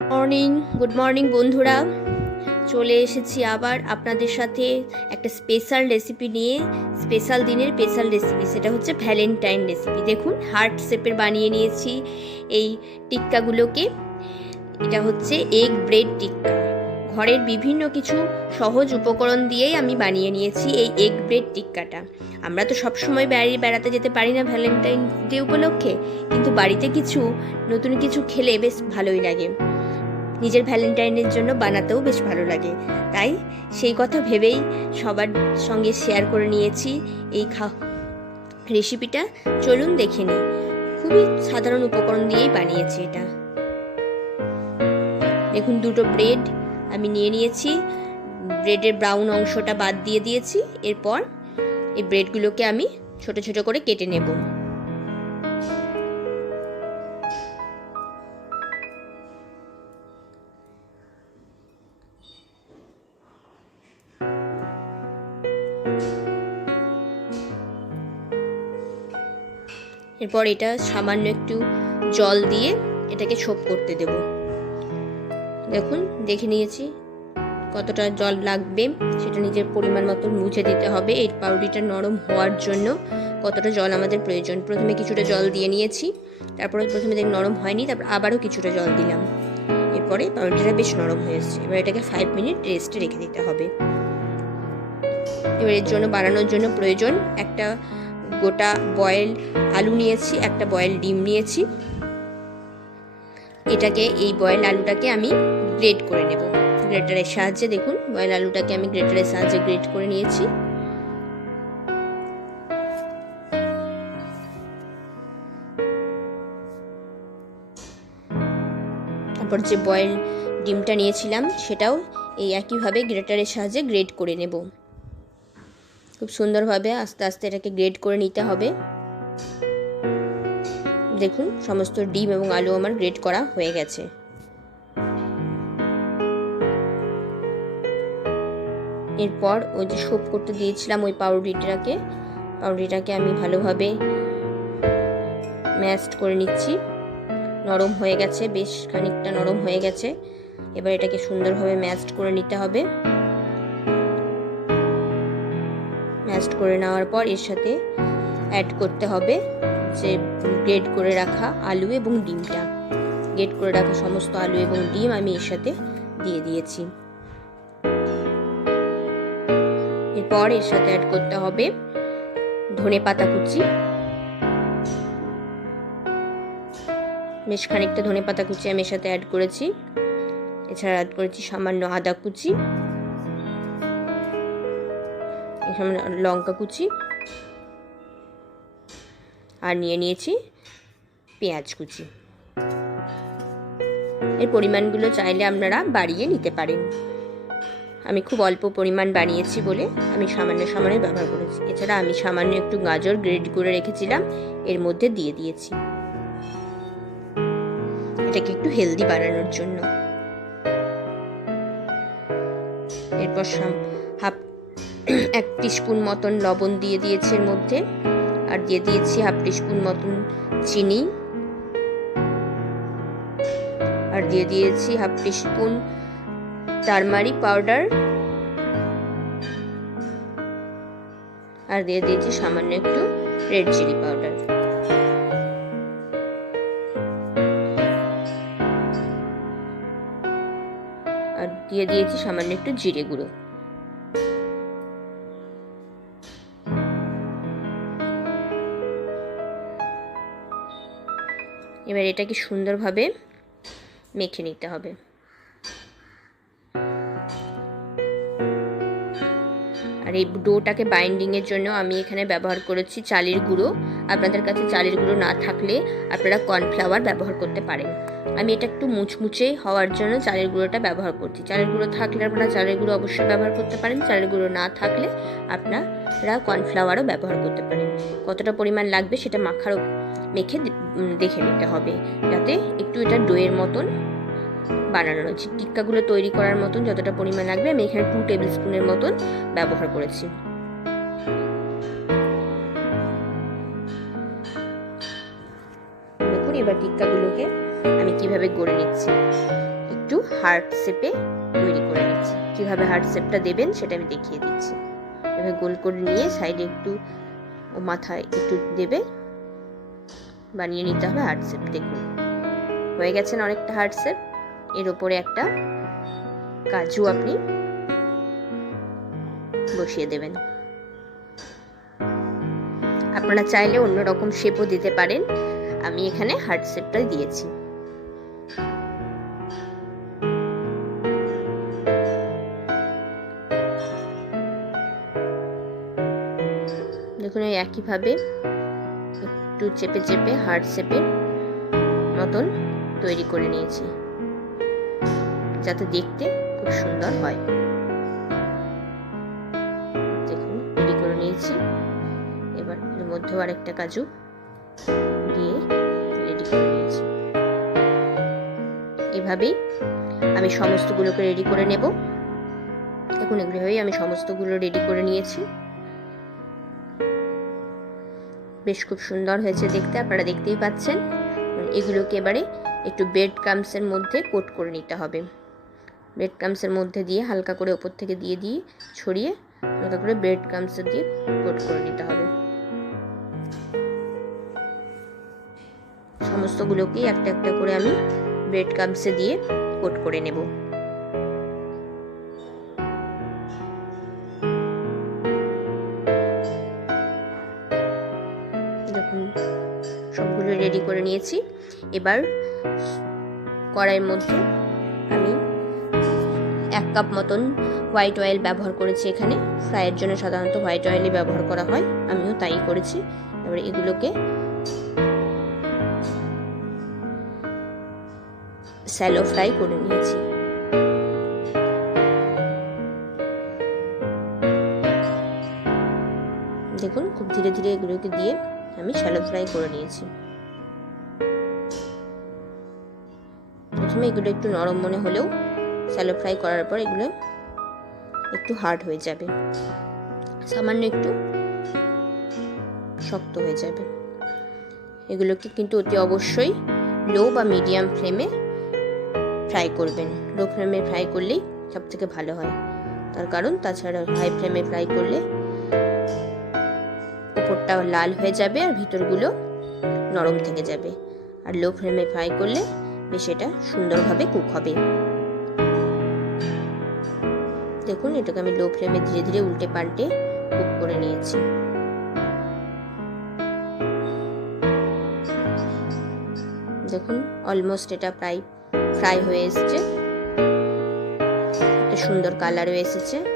Morning good morning বন্ধুরা। চলে এসেছি আবার আপনাদের সাথে একটা স্পেশাল রেসিপি নিয়ে স্পেশাল দিনের স্পেশাল রেসিপি সেটা হচ্ছে ভ্যালেন্টাইন রেসিপি দেখুন হার্ট শেপের বানিয়ে নিয়েছি এই টিক্কাগুলোকে। এটা হচ্ছে এগ ব্রেড টিক্কা। ঘরের বিভিন্ন কিছু সহজ উপকরণ দিয়েই আমি বানিয়ে নিয়েছি এই এগ ব্রেড টিক্কাটা। আমরা তো সবসময় বাইরে বেড়াতে যেতে পারি না ভ্যালেন্টাইন ডে উপলক্ষে, কিন্তু বাড়িতে কিছু, নতুন কিছু খেলে বেশ ভালোই লাগে। নিজের ভ্যালেন্টাইনের জন্য বানাতেও বেশ ভালো লাগে। তাই সেই কথা ভেবেই সবার সঙ্গে শেয়ার করে নিয়েছি এই খা রেসিপিটা চলুন দেখে নিই। খুবই সাধারণ উপকরণ দিয়েই বানিয়েছি এটা। দেখুন, দুটো ব্রেড আমি নিয়ে নিয়েছি। ব্রেডের ব্রাউন অংশটা বাদ দিয়ে দিয়েছি। এরপর এই ব্রেডগুলোকে আমি ছোট ছোট করে কেটে নেব। এরপর এটা সামান্য একটু জল দিয়ে এটাকে ছোপ করতে দেব। দেখুন, দেখে নিয়েছি কতটা জল লাগবে। সেটা নিজের পরিমাণ মতো মুছে দিতে হবে। এই পাউরুটিটা নরম হওয়ার জন্য কতটা জল আমাদের প্রয়োজন। প্রথমে কিছুটা জল দিয়ে নিয়েছি, তারপরে প্রথমে দেখ নরম হয়নি, তারপর আবারও কিছুটা জল দিলাম। এরপরে পাউরুটিটা বেশ নরম হয়ে এসছে। এবার এটাকে ফাইভ মিনিট রেস্টে রেখে দিতে হবে। এবার এর জন্য বানানোর জন্য প্রয়োজন একটা গোটা বয়েল আলু নিয়েছি, একটা বয়েল ডিম নিয়েছি। এটাকে, এই বয়েল আলুটাকে আমি গ্রেট করে নেব। গ্রেটারের সাহায্যে দেখুন, বয়েল আলুটাকে আমি গ্রেটারের সাহায্যে গ্রেট করে নিয়েছি। তারপর যে বয়েল ডিমটা নিয়েছিলাম, সেটাও এই একইভাবে গ্রেটারের সাহায্যে গ্রেট করে নেব। খুব সুন্দরভাবে আস্তে আস্তে এটাকে গ্রেড করে নিতে হবে। দেখুন, সমস্ত ডিম এবং আলু আমার গ্রেড করা হয়ে গেছে। এরপর ওই যে সোপ করতে দিয়েছিলাম ওই পাউরুটিটাকে পাউরুটিটাকে আমি ভালোভাবে ম্যাশড করে নিচ্ছি। নরম হয়ে গেছে, বেশ খানিকটা নরম হয়ে গেছে। এবার এটাকে সুন্দরভাবে ম্যাশড করে নিতে হবে। ম্যাশড করে নেওয়ার পর এর সাথে অ্যাড করতে হবে যে গ্রেড করে রাখা আলু এবং ডিমটা। গ্রেড করে রাখা সমস্ত আলু এবং ডিম আমি এর সাথে দিয়ে দিয়েছি। এরপর এর সাথে অ্যাড করতে হবে ধনে পাতা কুচি। বেশ খানিকটা ধনে পাতা কুচি আমি এর সাথে অ্যাড করেছি। এছাড়া অ্যাড করেছি সামান্য আদা কুচি। লঙ্কা কুচি। আর নিয়ে নিয়েছি পেঁয়াজ কুচি। এর পরিমাণগুলো চাইলে আপনারা বাড়িয়ে নিতে পারেন। আমি খুব অল্প পরিমাণ বানিয়েছি বলে আমি সামান্য সামান্য ব্যবহার করেছি। এছাড়া আমি সামান্য একটু গাজর গ্রেড করে রেখেছিলাম, এর মধ্যে দিয়ে দিয়েছি। এটাকে একটু হেলদি বানানোর জন্য। এরপর হাফ এক টিস্পুন মতন লবণ দিয়ে দিয়েছি এর মধ্যে। আর দিয়ে দিয়েছি হাফ টিস্পুন মতন চিনি। আর দিয়ে দিয়েছি হাফ টিস্পুন টারমারিক পাউডার। আর দিয়ে দিয়েছি সামান্য একটু রেড চিলি পাউডার। আর দিয়ে দিয়েছি সামান্য একটু জিরে গুঁড়ো। এবার এটাকে সুন্দরভাবে মেখে নিতে হবে। আর এই ডোটাকে বাইন্ডিংয়ের জন্য আমি এখানে ব্যবহার করেছি চালের গুঁড়ো। আপনাদের কাছে চালের গুঁড়ো না থাকলে আপনারা কর্নফ্লাওয়ার ব্যবহার করতে পারেন। আমি এটা একটু মুচমুচে হওয়ার জন্য চালের গুঁড়োটা ব্যবহার করছি। চালের গুঁড়ো থাকলে আপনারা চালের গুঁড়ো অবশ্যই ব্যবহার করতে পারেন, চালের গুঁড়ো না থাকলে আপনারা কর্নফ্লাওয়ারও ব্যবহার করতে পারেন। কতটা পরিমাণ লাগবে সেটা মাখার মেখে দেখে নিতে হবে, যাতে একটু এটা ডোয়ের মতন বানানো রয়েছে। টিক্কাগুলো তৈরি করার মতন যতটা পরিমাণ লাগবে আমি এখানে টু টেবিল স্পুনের মতন ব্যবহার করেছি। দেখুন এবার টিক্কাগুলোকে আমি কীভাবে গড়ে নিচ্ছি? একটু হার্ট শেপে তৈরি করে নিচ্ছি। কীভাবে হার্ট শেপটা দেবেন সেটা আমি দেখিয়ে দিচ্ছি। এভাবে গোল করে নিয়ে সাইডে একটু ও মাথায় একটু দেবে। বানিয়ে নিতে হবে হার্ট শেপ দেখুন। হয়ে গেছেন অনেকটা হার্ট শেপ এর ওপরে একটা কাজু আপনি বসিয়ে দেবেন। আপনারা চাইলে অন্য রকম শেপও দিতে পারেন। আমি এখানে হার্ট শেপটাই দিয়েছি। দেখুন, এই একইভাবে একটু চেপে চেপে, হার্ড শেপের মতন তৈরি করে নিয়েছি। যাতে দেখতে খুব সুন্দর হয়। দেখুন রেডি করে নিয়েছি। এবার এর মধ্যেও আরেকটা কাজু দিয়ে রেডি করে নিয়েছি। এভাবেই আমি সমস্তগুলোকে রেডি করে নেব। এখন এগুলোভাবেই আমি সমস্তগুলো রেডি করে নিয়েছি। বেশ খুব সুন্দর হয়েছে দেখতে, আপনারা দেখতেই পাচ্ছেন। এগুলোকে এবারে একটু ব্রেড ক্রামসের মধ্যে কোট করে নিতে হবে। ব্রেড ক্রামসের মধ্যে দিয়ে হালকা করে ওপর থেকে দিয়ে দিয়ে ছড়িয়ে হালকা করে ব্রেড ক্রামস দিয়ে কোট করে নিতে হবে। সমস্তগুলোকেই একটা একটা করে আমি ব্রেড ক্রামসে দিয়ে কোট করে নেব। নিয়েছি। এবার কড়াইয়ের মধ্যে আমি এক কাপ মতন হোয়াইট অয়েল ব্যবহার করেছি এখানে। ফ্রাইয়ের জন্য সাধারণত হোয়াইট অয়েলই ব্যবহার করা হয়। আমিও তাই করেছি। এবার এগুলোকে স্যালো ফ্রাই করে নিয়েছি। দেখুন, খুব ধীরে ধীরে এগুলোকে দিয়ে আমি শ্যালো ফ্রাই করে নিয়েছি। প্রথমে এগুলো একটু নরম মনে হলেও স্যালো ফ্রাই করার পর এগুলো একটু হার্ড হয়ে যাবে। সামান্য একটু শক্ত হয়ে যাবে। এগুলোকে কিন্তু অতি অবশ্যই লো বা মিডিয়াম ফ্লেমে ফ্রাই করবেন। লো ফ্লেমে ফ্রাই করলেই সব থেকে ভালো হয়। তার কারণ তাছাড়া হাই ফ্লেমে ফ্রাই করলে উপরটা লাল হয়ে যাবে আর ভিতরগুলো নরম থেকে যাবে। আর লো ফ্লেমে ফ্রাই করলে বেশ এটা সুন্দরভাবে কুক হবে। দেখুন, এটাকে আমি লো ফ্লেমে ধীরে ধীরে উল্টে পাল্টে কুক করে নিয়েছি। দেখুন অলমোস্ট এটা প্রায় ফ্রাই হয়ে এসছে। একটা সুন্দর কালারও এসেছে।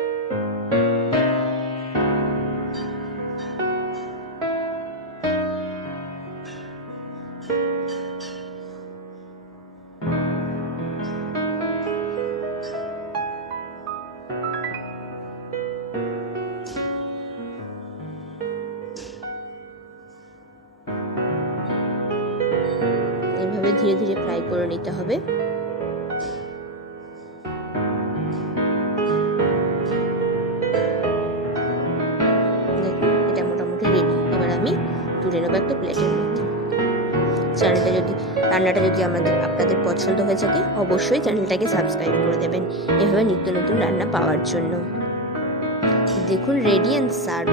ধীরে ধীরে ফ্রাই করে নিতে হবে। এটা মোটামুটি রেডি এবার আমি তুলে নেব একটা প্লেটের মধ্যে। চ্যানেলটা যদি, রান্নাটা যদি আমাদের, আপনাদের পছন্দ হয়ে থাকে, অবশ্যই চ্যানেলটাকে সাবস্ক্রাইব করে দেবেন। এভাবে নিত্য নতুন রান্না পাওয়ার জন্য। দেখুন রেডি অ্যান্ড সার্ভ